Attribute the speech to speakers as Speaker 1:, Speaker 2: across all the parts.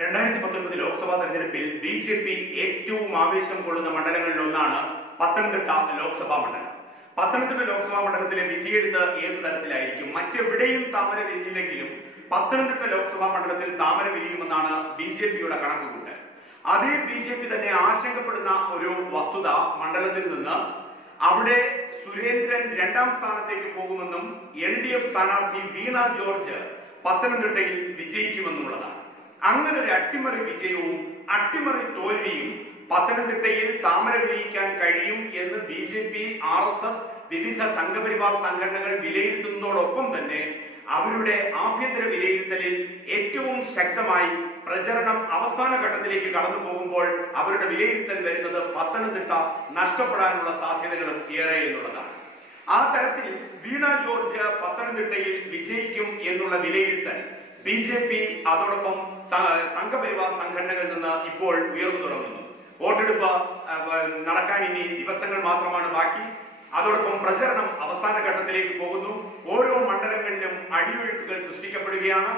Speaker 1: രണ്ടായിരത്തി പത്തൊൻപത് ലോക്സഭാ തെരഞ്ഞെടുപ്പിൽ ബി ജെ പി ഏറ്റവും ആവേശം കൊള്ളുന്ന മണ്ഡലങ്ങളിൽ ഒന്നാണ് പത്തനംതിട്ട ലോക്സഭാ മണ്ഡലം. പത്തനംതിട്ട ലോക്സഭാ മണ്ഡലത്തിലെ വിധിയെഴുത്ത് ഏത് തരത്തിലായിരിക്കും? മറ്റെവിടെയും താമര വിരിഞ്ഞില്ലെങ്കിലും പത്തനംതിട്ട ലോക്സഭാ മണ്ഡലത്തിൽ താമര വിരിയുമെന്നാണ് ബി ജെ പിയുടെ കണക്കുകൂട്ട് അതേ ബി ജെ പി തന്നെ ആശങ്കപ്പെടുന്ന ഒരു വസ്തുത മണ്ഡലത്തിൽ നിന്ന് അവിടെ സുരേന്ദ്രൻ രണ്ടാം സ്ഥാനത്തേക്ക് പോകുമെന്നും എൽ ഡി എഫ് സ്ഥാനാർത്ഥി വീണ ജോർജ് പത്തനംതിട്ടയിൽ വിജയിക്കുമെന്നുള്ളതാണ്. അങ്ങനെ ഒരു അട്ടിമറി വിജയവും അട്ടിമറി തോൽവിയും പത്തനംതിട്ടയിൽ താമര വിരിയിക്കാൻ കഴിയും എന്ന് B J P R S S വിവിധ സംഘപരിവാർ സംഘടനകൾ വിലയിരുത്തുന്നതോടൊപ്പം തന്നെ അവരുടെ ആഭ്യന്തര വിലയിരുത്തലിൽ ഏറ്റവും ശക്തമായി പ്രചരണം അവസാന ഘട്ടത്തിലേക്ക് കടന്നു പോകുമ്പോൾ അവരുടെ വിലയിരുത്തൽ വരുന്നത് പത്തനംതിട്ട നഷ്ടപ്പെടാനുള്ള സാധ്യതകളും ഏറെ എന്നുള്ളതാണ്. ആ തരത്തിൽ വീണ ജോർജ് പത്തനംതിട്ടയിൽ വിജയിക്കും എന്നുള്ള വിലയിരുത്തൽ ബി ജെ പി അതോടൊപ്പം സംഘപരിവാർ സംഘടനകളിൽ നിന്ന് ഇപ്പോൾ ഉയർന്നു തുടങ്ങുന്നു. വോട്ടെടുപ്പ് നടക്കാൻ ഇനി ദിവസങ്ങൾ മാത്രമാണ് ബാക്കി. അതോടൊപ്പം പ്രചരണം അവസാന ഘട്ടത്തിലേക്ക് പോകുന്നു. ഓരോ മണ്ഡലങ്ങളിലും അടിയൊഴുക്കുകൾ സൃഷ്ടിക്കപ്പെടുകയാണ്.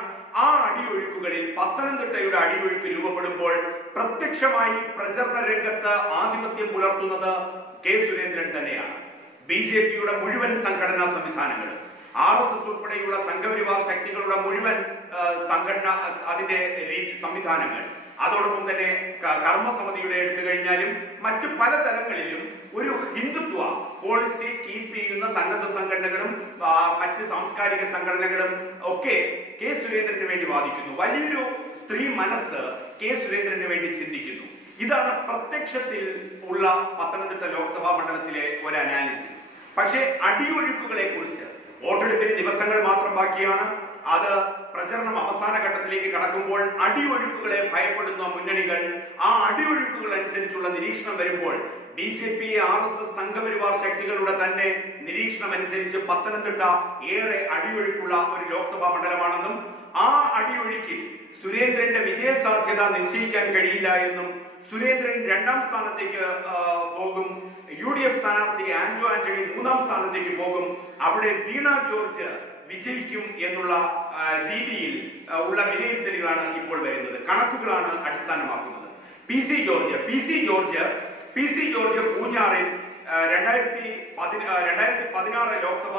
Speaker 1: ആ അടിയൊഴുക്കുകളിൽ പത്തനംതിട്ടയുടെ അടിയൊഴുക്ക് രൂപപ്പെടുമ്പോൾ പ്രത്യക്ഷമായി പ്രചരണ രംഗത്ത് ആധിപത്യം പുലർത്തുന്നത് കെ സുരേന്ദ്രൻ തന്നെയാണ്. ബി ജെ പിയുടെ മുഴുവൻ സംഘടനാ സംവിധാനങ്ങളും. ആർ എസ് എസ് ഉൾപ്പെടെയുള്ള സംഘപരിവാർ ശക്തികളുടെ മുഴുവൻ സംഘടന അതിന്റെ രീതി സംവിധാനങ്ങൾ. അതോടൊപ്പം തന്നെ കർമ്മസമിതിയുടെ എടുത്തു കഴിഞ്ഞാലും മറ്റു പല തലങ്ങളിലും ഒരു ഹിന്ദുത്വ പോളിസി കീപ്പ് ചെയ്യുന്ന സന്നദ്ധ സംഘടനകളും മറ്റ് സാംസ്കാരിക സംഘടനകളും ഒക്കെ കെ സുരേന്ദ്രന് വേണ്ടി വാദിക്കുന്നു. വലിയൊരു സ്ത്രീ മനസ്സ് കെ സുരേന്ദ്രന് വേണ്ടി ചിന്തിക്കുന്നു. ഇതാണ് പ്രത്യക്ഷത്തിൽ ഉള്ള പത്തനംതിട്ട ലോക്സഭാ മണ്ഡലത്തിലെ ഒരു അനാലിസിസ് പക്ഷേ അടിയൊഴുക്കുകളെ കുറിച്ച് വോട്ടെടുപ്പിന് ദിവസങ്ങൾ മാത്രം ബാക്കിയാണ്. അത് പ്രചരണം അവസാന ഘട്ടത്തിലേക്ക് കടക്കുമ്പോൾ അടിയൊഴുക്കുകളെ ഭയപ്പെടുന്ന മുന്നണികൾ ആ അടിയൊഴുക്കുകൾ അനുസരിച്ചുള്ള നിരീക്ഷണം വരുമ്പോൾ B J P R S S Sangh Parivar ശക്തികളുടെ തന്നെ നിരീക്ഷണം അനുസരിച്ച് പത്തനംതിട്ട ഏറെ അടിയൊഴുക്കുള്ള ഒരു ലോക്സഭാ മണ്ഡലമാണെന്നും ആ അടിയൊഴുക്കിൽ സുരേന്ദ്രന്റെ വിജയ സാധ്യത നിശ്ചയിക്കാൻ കഴിയില്ല എന്നും സുരേന്ദ്രൻ രണ്ടാം സ്ഥാനത്തേക്ക് പോകും യു ഡി എഫ് സ്ഥാനാർത്ഥി ആന്റോ ആന്റണി മൂന്നാം സ്ഥാനത്തേക്ക് പോകും. അവിടെ വീണ ജോർജ് വിജയിക്കും എന്നുള്ള രീതിയിൽ ഉള്ള വിലയിരുത്തലുകളാണ് ഇപ്പോൾ വരുന്നത്. കണക്കുകളാണ് അടിസ്ഥാനമാക്കുന്നത്. P C George P C George P C George പൂഞ്ഞാറിൽ രണ്ടായിരത്തി രണ്ടായിരത്തി പതിനാറ് ലോക്സഭ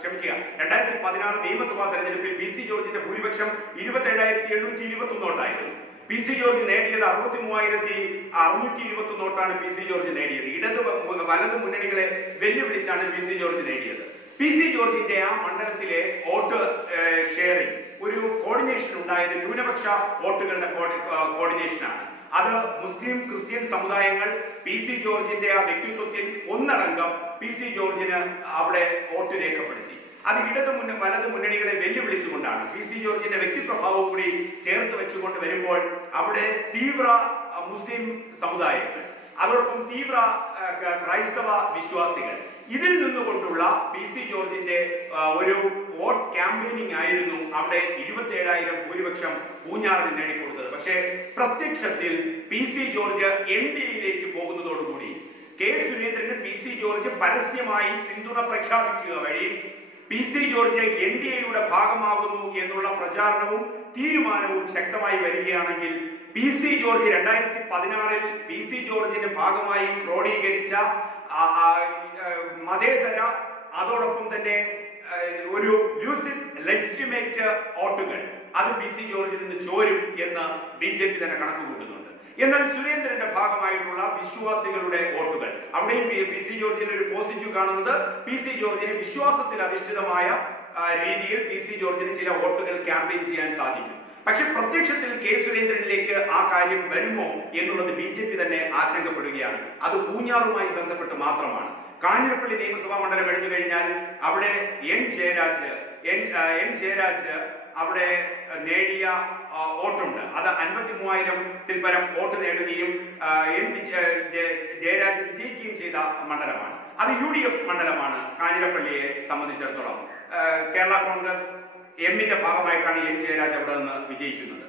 Speaker 1: ക്ഷമിക്കുക രണ്ടായിരത്തി പതിനാറ് നിയമസഭാ തെരഞ്ഞെടുപ്പിൽ പി സി ജോർജിന്റെ ഭൂരിപക്ഷം ഇരുപത്തി ഏഴായിരത്തി എണ്ണൂറ്റി ഇരുപത്തി ഒന്നോട്ടായിരുന്നു പി സി ജോർജ് നേടിയത് അറുപത്തി മൂവായിരത്തി അറുന്നൂറ്റി ഇരുപത്തി നോട്ടാണ് പി സി ജോർജ് നേടിയത് ഇടത് വലതു മുന്നണികളെ വെല്ലുവിളിച്ചാണ് പി സി ജോർജ് നേടിയത്. പി സി ജോർജിന്റെ ആ മണ്ഡലത്തിലെ വോട്ട് ഷെയറിംഗ് ഒരു കോർഡിനേഷൻ ഉണ്ടായത് ന്യൂനപക്ഷ വോട്ടുകളുടെ കോർഡിനേഷനാണ് അത് മുസ്ലിം ക്രിസ്ത്യൻ സമുദായങ്ങൾ പി സി ജോർജിന്റെ ആ വ്യക്തിത്വത്തിൽ ഒന്നടങ്കം പി സി ജോർജിന് അവിടെ വോട്ട് രേഖപ്പെടുത്തി. അത് ഇടത് മുന്ന വലത് മുന്നണികളെ വെല്ലുവിളിച്ചുകൊണ്ടാണ്. പി സി ജോർജിന്റെ വ്യക്തിപ്രഭാവം കൂടി ചേർത്ത് വെച്ചുകൊണ്ട് വരുമ്പോൾ അവിടെ തീവ്ര മുസ്ലിം സമുദായങ്ങൾ അതോടൊപ്പം തീവ്ര ക്രൈസ്തവ വിശ്വാസികൾ. ഇതിൽ നിന്നുകൊണ്ടുള്ള പി സി ജോർജിന്റെ ഒരു വോട്ട് ക്യാമ്പയിനിങ് ആയിരുന്നു അവിടെ ഇരുപത്തി ഏഴായിരം ഭൂരിപക്ഷം പൂഞ്ഞാറിൽ നേടിക്കൊടുത്തത്. പക്ഷേ പ്രത്യക്ഷത്തിൽ P C George N D എയിലേക്ക് പോകുന്നതോടുകൂടി കെ സുരേന്ദ്രന് പി സി ജോർജ് പരസ്യമായി പിന്തുണ പ്രഖ്യാപിക്കുക വഴി P C George N D എയുടെ ഭാഗമാകുന്നു എന്നുള്ള പ്രചാരണവും തീരുമാനവും ശക്തമായി വരികയാണെങ്കിൽ പി സി ജോർജ് രണ്ടായിരത്തി പതിനാറിൽ പി സി ജോർജിന്റെ ഭാഗമായി ക്രോഡീകരിച്ച മതേതര അതോടൊപ്പം തന്നെ ഒരു ലൂസിഡ് ലെജിറ്റിമേറ്റ് വോട്ടുകൾ. അത് പി സി ജോർജിൽ നിന്ന് ചോരും എന്ന് ബി ജെ പി തന്നെ കണക്ക് കൂട്ടുന്നുണ്ട് എന്നാൽ സുരേന്ദ്രന്റെ ഭാഗമായിട്ടുള്ള വിശ്വാസികളുടെ വോട്ടുകൾ. അവിടെയും പി- സി ജോർജിന് ഒരു പോസിറ്റീവ് കാണുന്നത് പി സി ജോർജിന് വിശ്വാസത്തിൽ അധിഷ്ഠിതമായ രീതിയിൽ പി സി ജോർജിന് ചില വോട്ടുകൾ ക്യാമ്പയിൻ ചെയ്യാൻ സാധിക്കും. പക്ഷെ പ്രത്യക്ഷത്തിൽ കെ. സുരേന്ദ്രനിലേക്ക് ആ കാര്യം വരുമോ എന്നുള്ളത് ബി ജെ പി തന്നെ ആശങ്കപ്പെടുകയാണ്. അത് പൂഞ്ഞാറുമായി ബന്ധപ്പെട്ട് മാത്രമാണ്. കാഞ്ഞിരപ്പള്ളി നിയമസഭാ മണ്ഡലം എടുത്തു കഴിഞ്ഞാൽ അവിടെ N Jayaraj N N Jayaraj അവിടെ നേടിയ വോട്ടുണ്ട്. അത് അൻപത്തി മൂവായിരത്തിൽ പരം വോട്ട് നേടുകയും എം ജയരാജ് വിജയിക്കുകയും ചെയ്ത മണ്ഡലമാണ്. അത് യു ഡി എഫ് മണ്ഡലമാണ് കാഞ്ഞിരപ്പള്ളിയെ സംബന്ധിച്ചിടത്തോളം. കേരള കോൺഗ്രസ് എമ്മിന്റെ ഭാഗമായിട്ടാണ് എം ജയരാജ് അവിടെ നിന്ന് വിജയിക്കുന്നത്.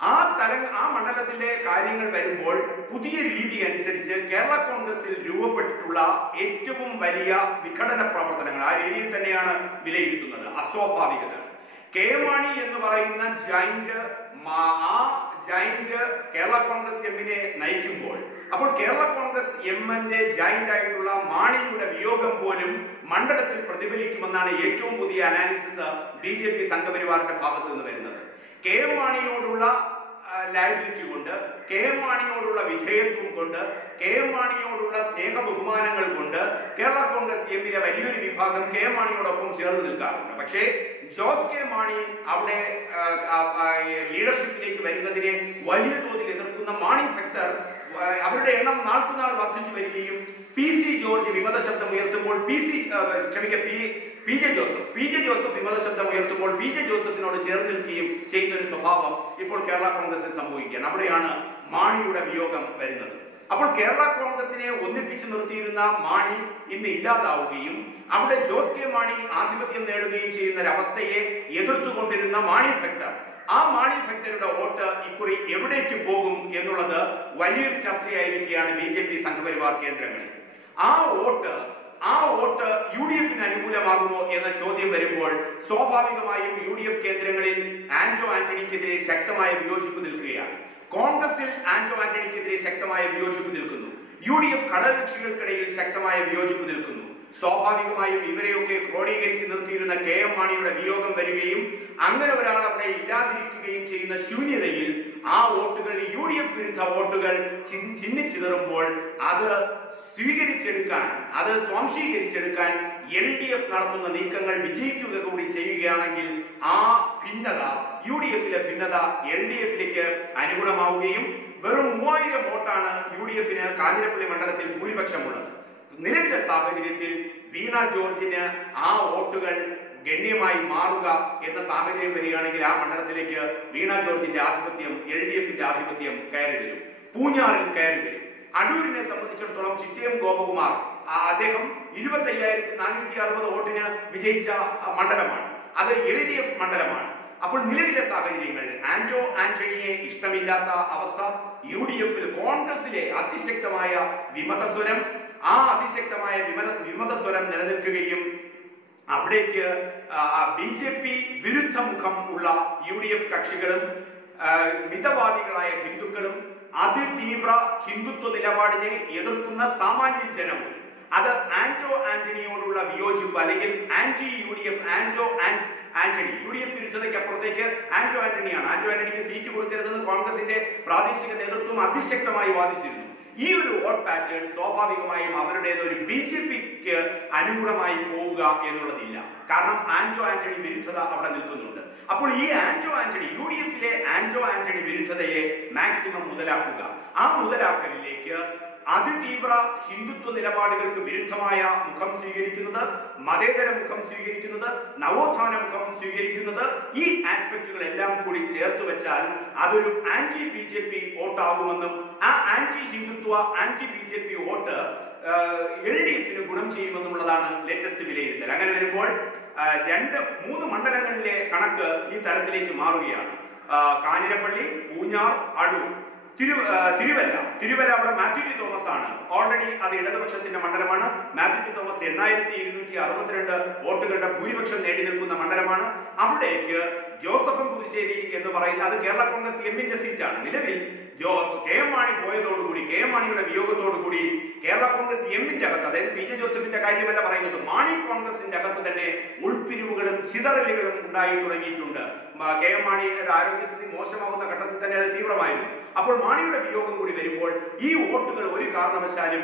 Speaker 1: ആ തല ആ മണ്ഡലത്തിലെ കാര്യങ്ങൾ വരുമ്പോൾ പുതിയ രീതി അനുസരിച്ച് കേരള കോൺഗ്രസിൽ രൂപപ്പെട്ടിട്ടുള്ള ഏറ്റവും വലിയ വിഘടന പ്രവർത്തനങ്ങൾ ആ രീതിയിൽ തന്നെയാണ് വിലയിരുത്തുന്നത്. അസ്വാഭാവികത. കെ മണി എന്ന് പറയുന്ന ജൈന്റ് ആ ജൈന്റ് കേരള കോൺഗ്രസ് എമ്മിനെ നയിക്കുമ്പോൾ അപ്പോൾ കേരള കോൺഗ്രസ് എമ്മിന്റെ ജൈന്റ് ആയിട്ടുള്ള മാണിയുടെ വിയോഗം പോലും മണ്ഡലത്തിൽ പ്രതിഫലിക്കുമെന്നാണ് ഏറ്റവും പുതിയ അനാലിസിസ് ബി ജെ പി സംഘപരിവാറിന്റെ ഭാഗത്തു നിന്ന് വരുന്നത്. കെ എം മാണിയോടുള്ള ലയബിലിറ്റി കൊണ്ട് കെ എം മാണിയോടുള്ള വിധേയത്വം കൊണ്ട് കെ എം മാണിയോടുള്ള സ്നേഹ ബഹുമാനങ്ങൾ കൊണ്ട് കേരള കോൺഗ്രസ് എമ്മിലെ വലിയൊരു വിഭാഗം കെ എം മാണിയോടൊപ്പം ചേർന്ന് നിൽക്കാറുണ്ട്. പക്ഷേ ജോസ് കെ മാണി അവിടെ ലീഡർഷിപ്പിലേക്ക് വരുന്നതിനെ വലിയ തോതിൽ എതിർക്കുന്ന മാണി ഭക്തർ അവരുടെ എണ്ണം നാൾക്കുനാൾ വർദ്ധിച്ചു വരികയും പി സി ജോർജ് വിമത ശബ്ദം ഉയർത്തുമ്പോൾ P C ക്ഷമിക്ക P P J Joseph. P J Joseph വിമത ശബ്ദം ഉയർത്തുമ്പോൾ പി ജെ ജോസഫിനോട് ചേർന്ന് നിൽക്കുകയും ചെയ്യുന്ന ഒരു സ്വഭാവം ഇപ്പോൾ കേരള കോൺഗ്രസിൽ സംഭവിക്കുകയാണ്. അവിടെയാണ് മാണിയുടെ വിയോഗം വരുന്നത്. അപ്പോൾ കേരള കോൺഗ്രസിനെ ഒന്നിപ്പിച്ചു നിർത്തിയിരുന്ന മാണി ഇന്ന് ഇല്ലാതാവുകയും അവിടെ ജോസ് കെ മാണി ആധിപത്യം നേടുകയും ചെയ്യുന്ന ഒരവസ്ഥയെ എതിർത്തുകൊണ്ടിരുന്ന മാണി ഭക്തർ. ആ മാണി ഭക്തരുടെ വോട്ട് ഇക്കുറി എവിടേക്ക് പോകും എന്നുള്ളത് വലിയൊരു ചർച്ചയായിരിക്കുകയാണ് ബി ജെ പി സംഘപരിവാർ കേന്ദ്രങ്ങളിൽ. ആ വോട്ട് ആ വോട്ട് യു ഡി എഫിന് അനുകൂലമാകുമോ എന്ന ചോദ്യം വരുമ്പോൾ സ്വാഭാവികമായും യു ഡി എഫ് കേന്ദ്രങ്ങളിൽ ആന്റോ ആന്റണിക്കെതിരെ ശക്തമായ വിയോജിപ്പ് നിൽക്കുകയാണ്. കോൺഗ്രസിൽ ആന്റോ ആന്റണിക്കെതിരെ ശക്തമായ വിയോജിപ്പ് നിൽക്കുന്നു. യു ഡി എഫ് ഘടകകക്ഷികൾക്കിടയിൽ ശക്തമായ വിയോജിപ്പ് നിൽക്കുന്നു. സ്വാഭാവികമായും ഇവരെയൊക്കെ ക്രോഡീകരിച്ച് നിർത്തിയിരുന്ന കെ എം മാണിയുടെ വിയോഗം വരികയും അങ്ങനെ ഒരാൾ അവിടെ ഇല്ലാതിരിക്കുകയും ചെയ്യുന്ന ശൂന്യതയിൽ ആ വോട്ടുകൾ യു ഡി എഫ് വിരുദ്ധ വോട്ടുകൾ ചിഹ്നി ചിതറുമ്പോൾ അത് സ്വീകരിച്ചെടുക്കാൻ അത് സ്വാംശീകരിച്ചെടുക്കാൻ എൽ ഡി എഫ് നടത്തുന്ന നീക്കങ്ങൾ വിജയിക്കുക കൂടി ചെയ്യുകയാണെങ്കിൽ ആ ഭിന്നത യു ഡി എഫിലെ ഭിന്നത എൽ ഡി എഫിലേക്ക് അനുകൂലമാവുകയും വെറും മൂവായിരം വോട്ടാണ് യു ഡി എഫിന് കാഞ്ഞിരപ്പള്ളി മണ്ഡലത്തിൽ ഭൂരിപക്ഷമുള്ളത്. നിലവിലെ സാഹചര്യത്തിൽ വീണ ജോർജിന് ആ വോട്ടുകൾ ഗണ്യമായി മാറുക എന്ന സാഹചര്യം വരികയാണെങ്കിൽ ആ മണ്ഡലത്തിലേക്ക് വീണ ജോർജിന്റെ ആധിപത്യം എൽ ഡി എഫിന്റെ ആധിപത്യം കയറി വരും. പൂഞ്ഞാറിൽ കയറി വരും. അടൂരിനെ സംബന്ധിച്ചിടത്തോളം ചിറ്റയം ഗോപകുമാർ അദ്ദേഹം ഇരുപത്തി അയ്യായിരത്തി നാനൂറ്റി അറുപത് വോട്ടിന് വിജയിച്ച മണ്ഡലമാണ്. അത് എൽ ഡി എഫ് മണ്ഡലമാണ്. അപ്പോൾ നിലവിലെ സാഹചര്യങ്ങൾ ആന്റോ ആന്റണിയെ ഇഷ്ടമില്ലാത്ത അവസ്ഥ യു ഡി എഫിൽ കോൺഗ്രസിലെ അതിശക്തമായ വിമതസ്വരം ആ അതിശക്തമായ വിമത വിമതസ്വരം നിലനിൽക്കുകയും അവിടേക്ക് ബി ജെ പി വിരുദ്ധ മുഖം ഉള്ള യു ഡി എഫ് കക്ഷികളും മിതവാദികളായ ഹിന്ദുക്കളും അതിതീവ്ര ഹിന്ദുത്വ നിലപാടിനെ എതിർക്കുന്ന സാമാന്യ ജനവും. അത് ആന്റോ ആന്റണിയോടുള്ള വിയോജിപ്പ് അല്ലെങ്കിൽ anti U D F Anto and Antony. U D F വിരുദ്ധതയ്ക്ക് അപ്പുറത്തേക്ക് ആന്റോ ആന്റണിയാണ്. ആന്റോ ആന്റണിക്ക് സീറ്റ് കൊടുക്കരുതെന്ന് കോൺഗ്രസിന്റെ പ്രാദേശിക നേതൃത്വം അതിശക്തമായി വാദിച്ചിരുന്നു. ഈ ഒരു വോട്ട് പാറ്റേൺ സ്വാഭാവികമായും അവരുടേത് ഒരു ബി ജെ പിക്ക് അനുകൂലമായി പോവുക എന്നുള്ളതില്ല. കാരണം ആന്റോ ആന്റണി വിരുദ്ധത അവിടെ നിൽക്കുന്നുണ്ട്. അപ്പോൾ ഈ ആന്റോ ആന്റണി യു ഡി എഫിലെ ആന്റോ ആന്റണി വിരുദ്ധതയെ മാക്സിമം മുതലാക്കുക. ആ മുതലാക്കലിലേക്ക് അതിതീവ്ര ഹിന്ദുത്വ നിലപാടുകൾക്ക് വിരുദ്ധമായ മുഖം സ്വീകരിക്കുന്നത് മതേതര മുഖം സ്വീകരിക്കുന്നത് നവോത്ഥാന മുഖം സ്വീകരിക്കുന്നത് ഈ ആസ്പെക്ടുകളെല്ലാം കൂടി ചേർത്ത് വെച്ചാൽ അതൊരു ആന്റി ബി ജെ പി വോട്ടാകുമെന്നും ആ anti Hindutva anti B J P vote L D എഫിന് ഗുണം ചെയ്യുമെന്നുള്ളതാണ് ലേറ്റസ്റ്റ് വിലയിരുത്തൽ. അങ്ങനെ വരുമ്പോൾ രണ്ട് മൂന്ന് മണ്ഡലങ്ങളിലെ കണക്ക് ഈ തരത്തിലേക്ക് മാറുകയാണ്. കാഞ്ഞിരപ്പള്ളി പൂഞ്ഞാർ അടൂർ. തിരു തിരുവല്ല. തിരുവല്ല അവിടെ മാത്യു ടി തോമസ് ആണ്. ഓൾറെഡി അത് ഇടതുപക്ഷത്തിന്റെ മണ്ഡലമാണ്. മാത്യു ടി തോമസ് എണ്ണായിരത്തി ഇരുന്നൂറ്റി അറുപത്തിരണ്ട് വോട്ടുകളുടെ ഭൂരിപക്ഷം നേടി നിൽക്കുന്ന മണ്ഡലമാണ്. അവിടേക്ക് ജോസഫ് പുതുശ്ശേരി എന്ന് പറയുന്ന അത് കേരള കോൺഗ്രസ് എമ്മിന്റെ സീറ്റാണ്. നിലവിൽ ജോ കെ എം മാണി പോയതോടുകൂടി കെ എം മാണിയുടെ വിയോഗത്തോടുകൂടി കേരള കോൺഗ്രസ് എമ്മിന്റെ അകത്ത് അതായത് പി ജെ ജോസഫിന്റെ കാര്യമല്ല പറയുന്നത് മാണി കോൺഗ്രസിന്റെ അകത്ത് തന്നെ ഉൾപിരിവുകളും ചിതറലുകളും ഉണ്ടായി തുടങ്ങിയിട്ടുണ്ട്. കെ എം മാണിയുടെ ആരോഗ്യസ്ഥിതി മോശമാകുന്ന ഘട്ടത്തിൽ തന്നെ അത് തീവ്രമായിരുന്നു. അപ്പോൾ മാണിയുടെ വിയോഗം കൂടി വരുമ്പോൾ ഈ വോട്ടുകൾ ഒരു കാരണവശാലും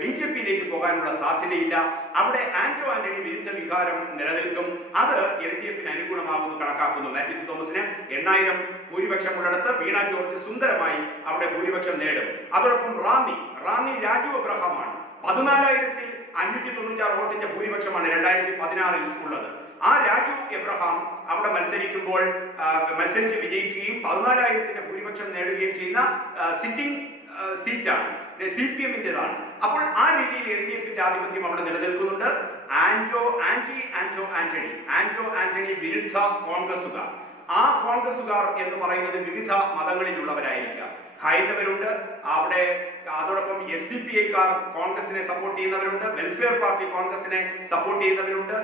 Speaker 1: ബി ജെ പിയിലേക്ക് പോകാനുള്ള സാധ്യതയില്ല. അവിടെ ആന്റോ ആന്റണി വിരുദ്ധ വികാരം നിലനിൽക്കും. അത് എൽ ഡി എഫിന് അനുകൂലമാകുമെന്ന് കണക്കാക്കുന്നു. മാത്യു തോമസിന് എണ്ണായിരം ഭൂരിപക്ഷമുള്ളിടത്ത് വീണ ജോർജ് സുന്ദരമായി അവിടെ ഭൂരിപക്ഷം നേടും. അതോടൊപ്പം റാന്നി റാന്നി രാജു അബ്രഹാമാണ്. പതിനാലായിരത്തിൽ അഞ്ഞൂറ്റി തൊണ്ണൂറ്റാറ് വോട്ടിന്റെ ഭൂരിപക്ഷമാണ് രണ്ടായിരത്തി പതിനാറിൽ ഉള്ളത്. ആ രാജു എബ്രഹാം അവിടെ മത്സരിക്കുമ്പോൾ മത്സരിച്ച് വിജയിക്കുകയും പതിനാലായിരത്തിന്റെ ഭൂരിപക്ഷം നേടുകയും ചെയ്യുന്ന സിറ്റിംഗ് സീറ്റാണ് സി പി എമ്മിന്റേതാണ് അപ്പോൾ ആ രീതിയിൽ എൽ ഡി എഫിന്റെ ആധിപത്യം അവിടെ നിലനിൽക്കുന്നുണ്ട്. ആന്റോ ആന്റി ആന്റോ ആന്റണി. ആന്റോ ആന്റണി വിരുദ്ധ കോൺഗ്രസുകാർ ആ കോൺഗ്രസുകാർ എന്ന് പറയുന്നത് വിവിധ മതങ്ങളിലുള്ളവരായിരിക്കാം. ഹൈന്ദവരുണ്ട് അവിടെ അതോടൊപ്പം എസ് ഡി പി ഐക്കാർ കോൺഗ്രസിനെ സപ്പോർട്ട് ചെയ്യുന്നവരുണ്ട്. വെൽഫെയർ പാർട്ടി കോൺഗ്രസിനെ സപ്പോർട്ട് ചെയ്യുന്നവരുണ്ട്.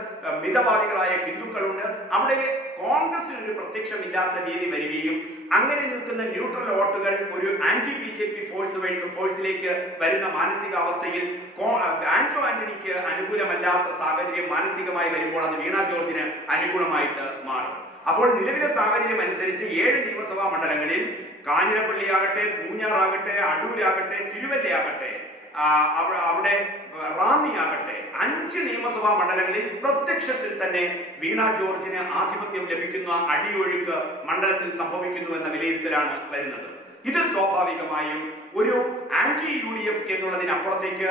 Speaker 1: മിതവാദികളായ ഹിന്ദുക്കളുണ്ട്. അവിടെ കോൺഗ്രസിന് ഒരു പ്രത്യക്ഷമില്ലാത്ത രീതി വരികയും അങ്ങനെ നിൽക്കുന്ന ന്യൂട്രൽ വോട്ടുകൾ ഒരു anti B J P force വഴി ഫോഴ്സിലേക്ക് വരുന്ന മാനസികാവസ്ഥയിൽ ആന്റോ ആന്റണിക്ക് അനുകൂലമല്ലാത്ത സാഹചര്യം മാനസികമായി വരുമ്പോൾ അത് വീണ ജോർജിന് അനുകൂലമായിട്ട് മാറും. അപ്പോൾ നിലവിലെ സാഹചര്യം അനുസരിച്ച് ഏഴ് നിയമസഭാ മണ്ഡലങ്ങളിൽ കാഞ്ഞിരപ്പള്ളിയാകട്ടെ പൂഞ്ഞാറാകട്ടെ അടൂരാകട്ടെ തിരുവല്ലയാകട്ടെ അവിടെ റാന്നിയാകട്ടെ അഞ്ച് നിയമസഭാ മണ്ഡലങ്ങളിൽ പ്രത്യക്ഷത്തിൽ തന്നെ വീണ ജോർജിന് ആധിപത്യം ലഭിക്കുന്ന അടിയൊഴുക്ക് മണ്ഡലത്തിൽ സംഭവിക്കുന്നു എന്ന വിലയിരുത്തലാണ് വരുന്നത്. ഇത് സ്വാഭാവികമായും ഒരു ആന്റി യു ഡി എഫ് എന്നുള്ളതിനപ്പുറത്തേക്ക്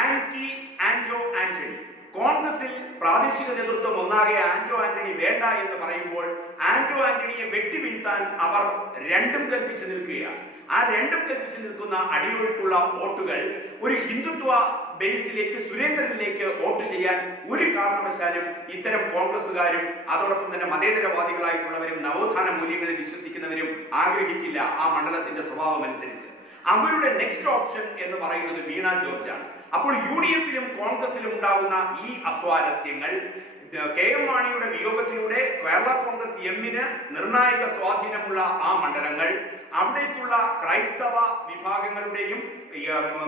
Speaker 1: ആന്റി ആന്റോ ആന്റണി കോൺഗ്രസിൽ പ്രാദേശിക നേതൃത്വം ഒന്നാകെ ആന്റോ ആന്റണി വേണ്ട എന്ന് പറയുമ്പോൾ ആന്റോ ആന്റണിയെ വെട്ടിവീഴ്ത്താൻ അവർ രണ്ടും കൽപ്പിച്ചു നിൽക്കുകയാണ്. ആ രണ്ടും കൽപ്പിച്ചു നിൽക്കുന്ന അടിയൊഴുക്കുള്ള വോട്ടുകൾ ഒരു ഹിന്ദുത്വ ബേസിലേക്ക് സുരേന്ദ്രനിലേക്ക് വോട്ട് ചെയ്യാൻ ഒരു കാരണവശാലും ഇത്തരം കോൺഗ്രസുകാരും അതോടൊപ്പം തന്നെ മതേതരവാദികളായിട്ടുള്ളവരും നവോത്ഥാന മൂല്യങ്ങളിൽ വിശ്വസിക്കുന്നവരും ആഗ്രഹിക്കില്ല ആ മണ്ഡലത്തിന്റെ സ്വഭാവം അനുസരിച്ച് അവരുടെ നെക്സ്റ്റ് ഓപ്ഷൻ എന്ന് പറയുന്നത് വീണ ജോർജ് ആണ് അപ്പോൾ യു ഡി എഫിലും കോൺഗ്രസിലും ഉണ്ടാകുന്ന ഈ അസ്വാരസ്യങ്ങൾ കെ എം മാണിയുടെ വിയോഗത്തിലൂടെ കേരള കോൺഗ്രസ് എമ്മിന് നിർണായക സ്വാധീനമുള്ള ആ മണ്ഡലങ്ങൾ അവിടേക്കുള്ള ക്രൈസ്തവ വിഭാഗങ്ങളുടെയും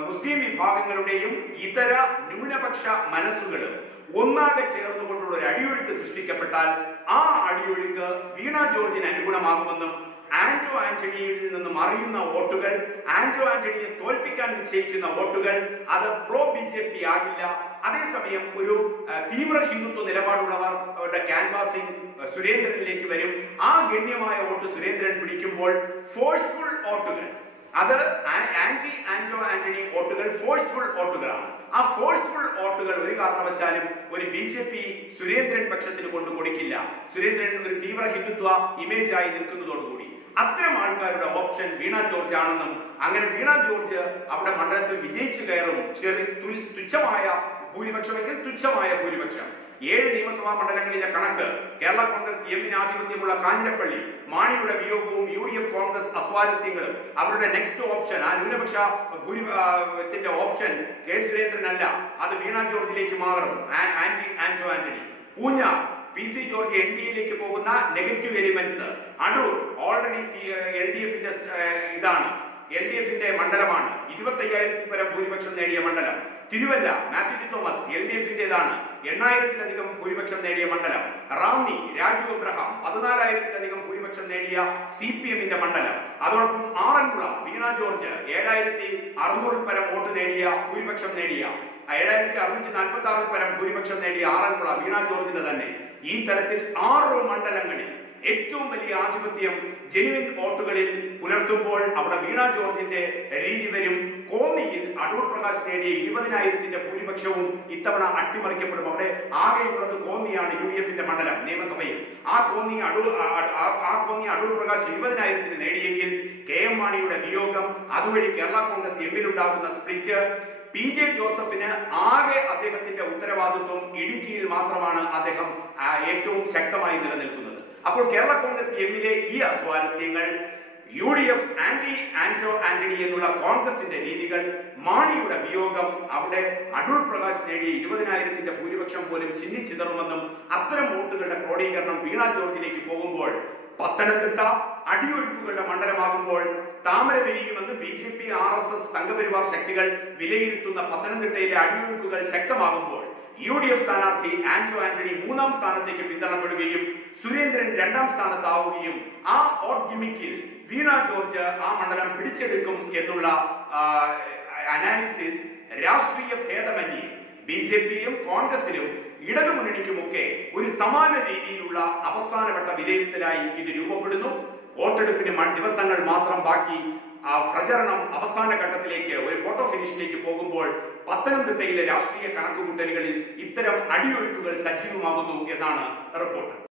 Speaker 1: മുസ്ലിം വിഭാഗങ്ങളുടെയും ഇതര ന്യൂനപക്ഷ മനസ്സുകളും ഒന്നാകെ ചേർന്നുകൊണ്ടുള്ള ഒരു അടിയൊഴുക്ക് സൃഷ്ടിക്കപ്പെട്ടാൽ ആ അടിയൊഴുക്ക് വീണ ജോർജിന് അനുഗുണമാകുമെന്നും ആന്റോ ആന്റണിയിൽ നിന്ന് മറിയുന്ന വോട്ടുകൾ ആന്റോ ആന്റണിയെ തോൽപ്പിക്കാൻ നിശ്ചയിക്കുന്ന വോട്ടുകൾ അത് പ്രോ ബി ജെ പി ആകില്ല. അതേസമയം ഒരു തീവ്ര ഹിന്ദുത്വ നിലപാടുള്ളവർ അവരുടെ ക്യാൻവാസിംഗ് സുരേന്ദ്രനിലേക്ക് വരും. ആ ഗണ്യമായ വോട്ട് സുരേന്ദ്രൻ പിടിക്കുമ്പോൾ ഫോഴ്സ്ഫുൾ വോട്ടുകൾ. അത് ആന്റി ആന്റോ ആന്റണി വോട്ടുകൾ ഫോഴ്സ്ഫുൾ വോട്ടുകളാണ്. ആ ഫോഴ്സ്ഫുൾ വോട്ടുകൾ ഒരു കാരണവശാലും ഒരു ബി ജെ പി സുരേന്ദ്രൻ പക്ഷത്തിന് കൊണ്ട് കൊടുക്കില്ല സുരേന്ദ്രൻ ഒരു തീവ്ര ഹിന്ദുത്വ ഇമേജായി നിൽക്കുന്നതോടുകൂടി. അത്തരം ആൾക്കാരുടെ ഓപ്ഷൻ വീണ ജോർജ് ആണെന്നും അങ്ങനെ വീണ ജോർജ് അവിടെ മണ്ഡലത്തിൽ വിജയിച്ചു കയറും. ചെറിയ തുച്ഛമായ ഭൂരിപക്ഷമെങ്കിൽ തുച്ഛമായ ഭൂരിപക്ഷം. ഏഴ് നിയമസഭാ മണ്ഡലങ്ങളിലെ കണക്ക് കേരള കോൺഗ്രസ് എമ്മിന് ആധിപത്യമുള്ള കാഞ്ഞിരപ്പള്ളി മാണിയുടെ വിയോഗവും യു ഡി എഫ് കോൺഗ്രസ് അസ്വാരസ്യങ്ങളും. അവരുടെ നെക്സ്റ്റ് ഓപ്ഷൻ ആ ന്യൂനപക്ഷ ഭൂരിപക്ഷത്തിന്റെ ഓപ്ഷൻ കെ സുരേന്ദ്രനല്ല അത് വീണ ജോർജിലേക്ക് മാറും. Anti Anto Antony. പൂഞ്ഞ P C George N D എയിലേക്ക് പോകുന്ന negative elements. Adoor already L D എഫിന്റെ ഇതാണ്. എൽ ഡി എഫിന്റെ മണ്ഡലമാണ്. ഇരുപത്തി അയ്യായിരത്തിൽ പരം ഭൂരിപക്ഷം നേടിയ മണ്ഡലം. തിരുവല്ല മാത്യു തോമസ് എൽ ഡി എഫിന്റേതാണ് എണ്ണായിരത്തിലധികം ഭൂരിപക്ഷം നേടിയ മണ്ഡലം. റാന്നി രാജു എബ്രഹാം പതിനാലായിരത്തിലധികം ഭൂരിപക്ഷം നേടിയ സി പി എമ്മിന്റെ മണ്ഡലം. അതോടൊപ്പം ആറന്മുള വീണ ജോർജ് ഏഴായിരത്തി അറുന്നൂറിൽ പരം വോട്ട് നേടിയ ഭൂരിപക്ഷം നേടിയ ഏഴായിരത്തി അറുന്നൂറ്റി നാൽപ്പത്തി ആറിൽ പരം ഭൂരിപക്ഷം നേടിയ ആറന്മുള വീണ ജോർജിന്റെ തന്നെ. ഈ തരത്തിൽ ആറ് മണ്ഡലങ്ങളിൽ ഏറ്റവും വലിയ ആധിപത്യം ജെനുവിൻ വോട്ടുകളിൽ പുലർത്തുമ്പോൾ അവിടെ വീണ ജോർജിന്റെ രീതി വരും. കോന്നിയിൽ അടൂർ പ്രകാശ് നേടിയ ഇരുപതിനായിരത്തിന്റെ ഭൂരിപക്ഷവും ഇത്തവണ അട്ടിമറിക്കപ്പെടും. അവിടെ ആകെയുള്ളത് കോന്നിയാണ് യു ഡി എഫിന്റെ മണ്ഡലം നിയമസഭയിൽ. ആ കോന്നി അടൂർ ആ- കോന്നി അടൂർ പ്രകാശ് ഇരുപതിനായിരത്തിന് നേടിയെങ്കിൽ കെ എം മാണിയുടെ വിയോഗം അതുവഴി കേരള കോൺഗ്രസ് എമ്മിലുണ്ടാകുന്ന സ്പ്ലിറ്റ്. പി ജെ ജോസഫിന് ആകെ അദ്ദേഹത്തിന്റെ ഉത്തരവാദിത്വം ഇടുക്കിയിൽ മാത്രമാണ് അദ്ദേഹം ഏറ്റവും ശക്തമായി നിലനിൽക്കുന്നത്. അപ്പോൾ കേരള കോൺഗ്രസ് എമ്മിലെ ഈ അസ്വാരസ്യങ്ങൾ U D F anti Anto Antony എന്നുള്ള കോൺഗ്രസിന്റെ രീതികൾ മാണിയുടെ വിയോഗം അവിടെ അടൂർ പ്രകാശ് നേടിയ ഇരുപതിനായിരത്തിന്റെ ഭൂരിപക്ഷം പോലും ചിഹ്നിച്ചിതറുമെന്നും അത്തരം വോട്ടുകളുടെ ക്രോഡീകരണം വീണ ജോർജിലേക്ക് പോകുമ്പോൾ പത്തനംതിട്ട അടിയൊഴുക്കുകളുടെ മണ്ഡലമാകുമ്പോൾ താമര വിരിയുമെന്ന് B J P R S S Sangh Parivar ശക്തികൾ വിലയിരുത്തുന്ന പത്തനംതിട്ടയിലെ അടിയൊഴുക്കുകൾ ശക്തമാകുമ്പോൾ യു ഡി എഫ് സ്ഥാനാർത്ഥി ആന്റോ ആന്റണി മൂന്നാം സ്ഥാനത്തേക്ക് പിന്തള്ളപ്പെടുകയും സുരേന്ദ്രൻ രണ്ടാം സ്ഥാനത്താവുകയും ആ ഓട്ട് ഗിമിക്കിൽ വീണ ജോർജ് ആ മണ്ഡലം പിടിച്ചെടുക്കും എന്നുള്ള അനാലിസിസ് രാഷ്ട്രീയ ഭേദമന്യേ ബി ജെ പിയിലും കോൺഗ്രസിലും ഇടതുമുന്നണിക്കുമൊക്കെ ഒരു സമാന രീതിയിലുള്ള അവസാനവട്ട വിലയിരുത്തലായി ഇത് രൂപപ്പെടുന്നു. വോട്ടെടുപ്പിന് ദിവസങ്ങൾ മാത്രം ബാക്കി ആ പ്രചരണം അവസാന ഘട്ടത്തിലേക്ക് ഒരു ഫോട്ടോ ഫിനിഷിലേക്ക് പോകുമ്പോൾ പത്തനംതിട്ടയിലെ രാഷ്ട്രീയ കണക്കുകൂട്ടലുകളിൽ ഇത്തരം അടിയൊഴുക്കുകൾ സജീവമാകുന്നു എന്നാണ് റിപ്പോർട്ട്.